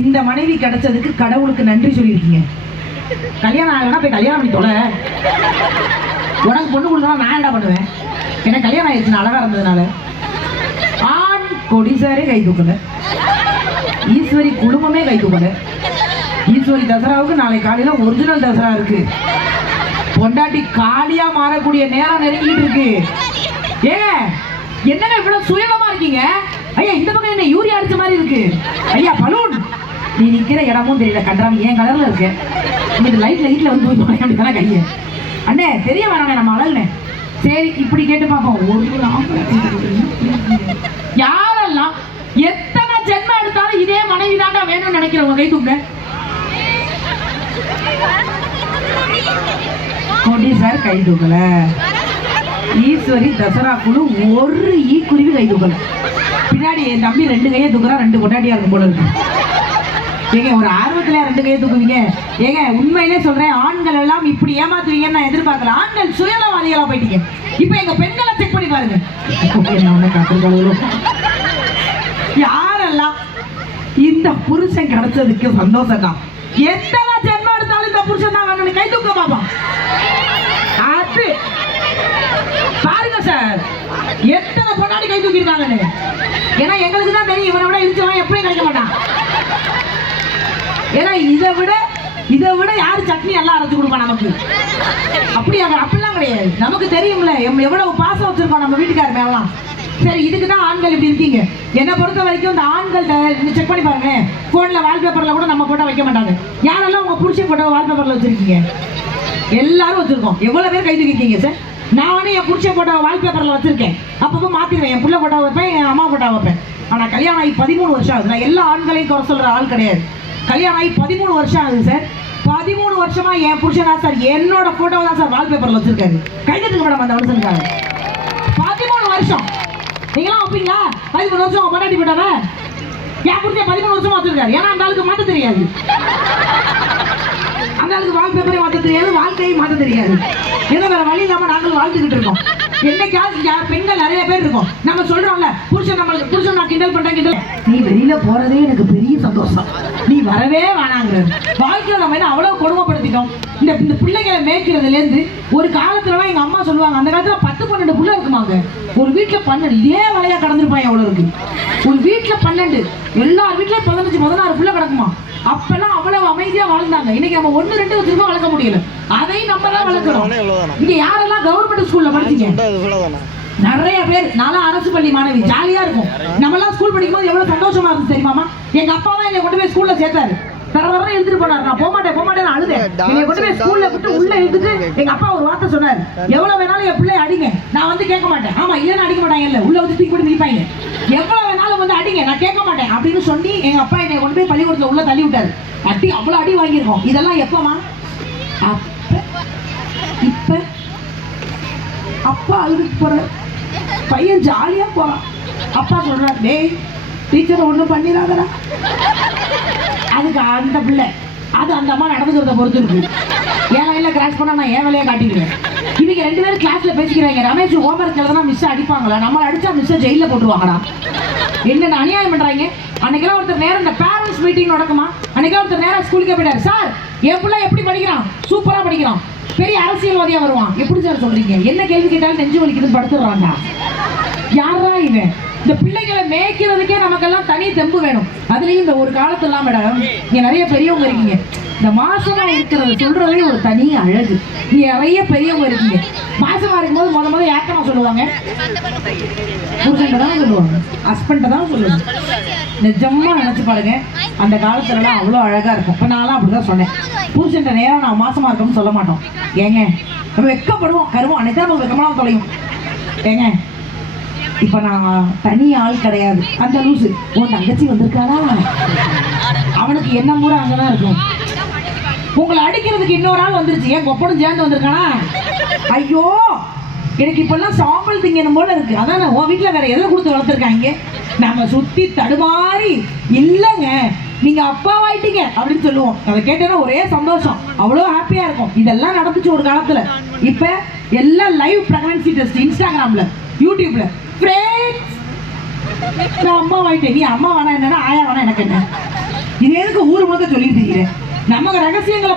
இந்த மனைவி கிடைச்சதுக்கு கடவுளுக்கு நன்றி சொல்லியிருக்கீங்க. கல்யாணம் ஆகலைன்னா போய் கல்யாணம் பண்ணி தொலை. உனக்கு பொண்ணு கொடுத்தா நான் என்ன பண்ணுவேன்? எனக்கு கல்யாணம் ஆயிடுச்சு அழகா இருந்ததுனால. ஆண் கொடிசாரே கை தூக்கல, ஈஸ்வரி குடும்பமே கை தூக்கல. ஈஸ்வரி தசராவுக்கு நாளை காலையில ஒரிஜினல் தசரா இருக்கு. பொண்டாட்டி காலியா மாறக்கூடிய நேரம் நெருங்கிட்டு இருக்கு. ஏங்க என்னங்க இவ்வளவு சுயமா இருக்கீங்க? ஐயா இந்த பக்கம் என்ன யூரியா அடிச்ச மாதிரி இருக்கு. ஐயா பலூன் நீ நிக்கிற இடமும் தெரியல, கண்டாம ஏன் கலர்ல இருக்கு. இந்த லைட்ல வந்து அப்படித்தானே கைய அண்ணே தெரிய வேணாண்ணே நம்ம அழகுனே. சரி இப்படி கேட்டு பார்ப்போம். யாரெல்லாம் எத்தனை ஜென்மம் எடுத்தாலும் இதே மனைவி தாண்டா வேணும்னு நினைக்கிறவங்க கை தூக்க. கொடி சார் கை தூக்கல, ஈஸ்வரி தசரா குழு ஒரு ஈக்குருவி கை தூக்கல. பின்னாடி என் தம்பி 2 கையை தூக்குறா, 2 கொண்டாட்டியா இருக்கும் போல இருக்கு. ஏங்க ஒரு ஆர்வத்துல 2 கையை தூக்குவீங்க? ஏங்க உண்மையிலே சொல்றேன், ஆண்கள் எல்லாம் இப்படி ஏமாத்துவீங்கன்னு நான் எதிர்பார்க்கல. ஆண்கள் சுயநலவாதிகளா போயிட்டீங்க. இப்ப எங்க பெண்களை செக் பண்ணி பாருங்க. யாரெல்லாம் இந்த புருஷன் கிடைச்சதுக்கு சந்தோஷம் தான், எத்தனை ஜென்மம் எடுத்தாலும் இந்த புருஷன் தான் வேணும்னு கை தூக்க பாப்பா. அது பாருங்க சார், எத்தனை பொண்டாட்டி கை தூக்கி இருக்காங்கன்னு. ஏன்னா எங்களுக்கு தான் தெரியும் இவனை விட இருச்சவன் எப்பயும் கிடைக்க மாட்டான். ஏன்னா இதை விட யாரு சட்னி எல்லாம் அரைச்சு கொடுப்பா நமக்கு? அப்படிலாம் கிடையாது. நமக்கு தெரியும்ல எவ்வளவு பாசம் வச்சிருக்கோம் நம்ம வீட்டுக்காரர் மேலாம். சரி இதுக்கு தான் ஆண்கள் இப்படி இருக்கீங்க. என்னை பொறுத்த வரைக்கும் இந்த ஆண்கள் செக் பண்ணி பாருங்களேன், போன்ல வால்பேப்பர்ல கூட நம்ம போட்டோ வைக்க மாட்டாங்க. யாரெல்லாம் உங்க புருஷன் போட்டோ வால்பேப்பர்ல வச்சிருக்கீங்க? எல்லாரும் வச்சிருக்கோம். எவ்வளவு பேர் கை தூக்கிட்டீங்க சார்? நானே என் புருஷ போட்டோ வால்பேப்பர்ல வச்சிருக்கேன். அப்பப்போ மாத்திடுவேன். என் புள்ள போட்டோ வைப்பேன், என் அம்மா போட்டோ வைப்பேன். ஆனா கல்யாணம் ஆகி 13 வருஷம் ஆகுது. நான் எல்லா ஆண்களையும் குறை சொல்ற ஆள் கிடையாது. கல்யாணம் ஆகி 13 வருஷம் ஆகுது சார். 13 வருஷமா என் புருஷனா சார் என்னோட போட்டோ தான் சார் வால்பேப்பர்ல வச்சிருக்காரு. கைதுக்கு மேடம் அந்த மனுஷனுக்காக 13 வருஷம். நீங்களாம் வைப்பீங்களா? 13 வருஷம் பொண்டாட்டி போட்டாவ என் புருஷன் 13 வருஷமா வச்சிருக்காரு. ஏன்னா அந்த ஆளுக்கு மாத்த தெரியாது, அந்த ஆளுக்கு வால்பேப்பரை மாற்ற தெரியாது, வாழ்க்கையை மாற்ற தெரியாது. ஏதோ வேற வழி இல்லாம நாங்களும் வாழ்ந்துகிட்டு இருக்கோம். என்னைக்காவது பெண்கள் நிறைய பேர் இருக்கோம், நம்ம சொல்றோம்ல புருஷன் நம்மளுக்கு புருஷன் நான் கிண்டல் பண்றேன் கிண்டல். நீ வெளியில போறதே எனக்கு பெரிய சந்தோஷம், நீ வரவே வேணாங்கிற. வாழ்க்கையில நம்ம என்ன அவ்வளவு கொடுமைப்படுத்திட்டோம். இந்த பிள்ளைகளை மேய்க்கிறதுல இருந்து ஒரு காலத்துலலாம் எங்க அம்மா சொல்லுவாங்க, அந்த காலத்துல 10-12 புள்ள இருக்குமாங்க. ஒரு வீட்டுல 12 இதே வலையா கடந்துருப்பாங்க. அவ்வளவு இருக்கு ஒரு வீட்டுல 12, எல்லார் வீட்லயும் 15-16 புள்ள கிடக்குமா. அப்பெல்லாம் அவ்வளவு அமைதியா வாழ்ந்தாங்க. இன்னைக்கு நம்ம 1-2 வச்சிருக்கோம், வளர்க்க முடியல. அதையும் நம்ம தான் வளர்க்கணும். இங்க யாரெல்லாம் கவர்மெண்ட் ஸ்கூல்ல படிச்சீங்க? நிறைய பேர். நானும் அரசு பள்ளி மாணவி, ஜாலியா இருக்கும். நம்ம எல்லாம் ஸ்கூல் படிக்கும் போது எவ்வளவு சந்தோஷமா இருக்கு தெரியுமாமா? எங்க அப்பா தான் என்னை கொண்டு போய் ஸ்கூல்ல சேர்த்தாரு. தரவர எழுதிட்டு போனாரு. நான் போக மாட்டேன் அழுதேன். என்னை கொண்டு போய் ஸ்கூல்ல விட்டு உள்ள எழுதிட்டு எங்க அப்பா ஒரு வார்த்தை சொன்னாரு, எவ்வளவு வேணாலும் என் பிள்ளை அடிங்க, நான் வந்து கேட்க மாட்டேன். ஆமா இல்லைன்னு அடிக்க மாட்டாங்க, இல்ல உள்ள வந்து தூக்கி போட்டு மிதிப்பாங்க. எவ்வளவு வேணாலும் வந்து அடிங்க, நான் கேட்க மாட்டேன் அப்படின்னு சொல்லி எங்க அப்பா என்னை கொண்டு போய் பள்ளிக்கூடத்துல உள்ள தள்ளி விட்டாரு. அடி அவ்வளவு அடி வாங்கியிருக்கோம். இதெல்லாம் எப்பமா? இப்ப அப்பா அழுதுட்டு போற பையன் ஜாலியா போறான். அப்பா சொல்றாரு, டேய் டீச்சர் ஒண்ணும் பண்ணிடாதடா. அதுக்கு அந்த பிள்ளை அது அந்த அம்மா நடந்துக்கிறத பொறுத்து இருக்கு. ஏன் லைன்ல கிராஸ் பண்ணா நான் ஏன் வேலையை காட்டிடுவேன். இவங்க 2 பேரும் கிளாஸ்ல பேசிக்கிறாங்க. ரமேஷ் ஹோம்ஒர்க் எழுதுனா மிஸ் அடிப்பாங்களா, நம்மளை அடிச்சா மிஸ் ஜெயில போட்டுருவாங்கடா. என்னென்ன அநியாயம் பண்றாங்க. அன்னைக்கெல்லாம் ஒருத்தர் நேரம் இந்த பேரண்ட்ஸ் மீட்டிங் நடக்குமா, அன்னைக்கெல்லாம் ஒருத்தர் நேரம் ஸ்கூலுக்கே போயிட்டாரு. சார் என் பிள்ளை எப்படி படிக்கிறான்? சூப்பரா படிக்கிறான், பெரிய அரசியல்வாதியா வருவான். எப்படி சார் சொல்றீங்க? என்ன கேள்வி கேட்டாலும் நெஞ்சு வலிக்குதுன்னு படுத்துடுறாங்க. யாரா இவன்? இந்த பிள்ளைகளை மேய்க்கிறதுக்கே நமக்கெல்லாம் தனி தெம்பு வேணும். அதுலயும் இந்த ஒரு காலத்துலாம் மேடம், இங்க நிறைய பெரியவங்க இருக்கீங்க, இந்த மாசமா இருக்கிறத சொல்றதே ஒரு தனி அழகு. இங்க நிறைய பெரியவங்க இருக்கீங்க. மாசமா இருக்கும்போது முத ஏக்கமா சொல்லுவாங்க, புருஷன் தான் சொல்லுவாங்க, ஹஸ்பண்ட் தான் சொல்லுவாங்க. நிஜமா நினைச்சு பாருங்க, அந்த காலத்துலலாம் அவ்வளோ அழகா இருக்கும். இப்ப நான்லாம் அப்படிதான் சொன்னேன், புருஷன் நேரம் நான் மாசமா இருக்கோம்னு சொல்ல மாட்டோம். ஏங்க நம்ம வெக்கப்படுவோம், கருவோம். அன்னைக்கு தான் நமக்கு வெக்கமாக தொலையும். ஏங்க இப்ப நான் தனி ஆள் கிடையாது. அந்த லூசு உன் தங்கச்சி வந்திருக்காளா, அவனுக்கு என்ன கூட அங்கதான் இருக்கும். உங்களை அடிக்கிறதுக்கு இன்னொரு ஆள் வந்துருச்சு, ஏன் கொப்பனும் சேர்ந்து வந்திருக்கானா? ஐயோ எனக்கு இப்பெல்லாம் சாம்பல் திங்கணும் போல இருக்கு. அதான் உன் வீட்டுல வேற எதை கொடுத்து வளர்த்துருக்காங்க. நம்ம சுத்தி தடுமாறி இல்லைங்க நீங்க அப்பாவாயிட்டீங்க அப்படின்னு சொல்லுவோம். அதை கேட்டேன்னா ஒரே சந்தோஷம், அவ்வளோ ஹாப்பியா இருக்கும். இதெல்லாம் நடந்துச்சு ஒரு காலத்துல. இப்ப எல்லாம் லைவ் பிரெக்னன்சி டெஸ்ட் இன்ஸ்டாகிராம்ல யூடியூப்ல. நான் அம்மா ஆயிட்டேன், நீ அம்மா வேணா என்னன்னா ஆயா வேணா எனக்கு என்ன? இது எதுக்கு ஊர் முழுக்க சொல்லிட்டு இருக்கிறேன்? நமக்கு ரகசியங்களை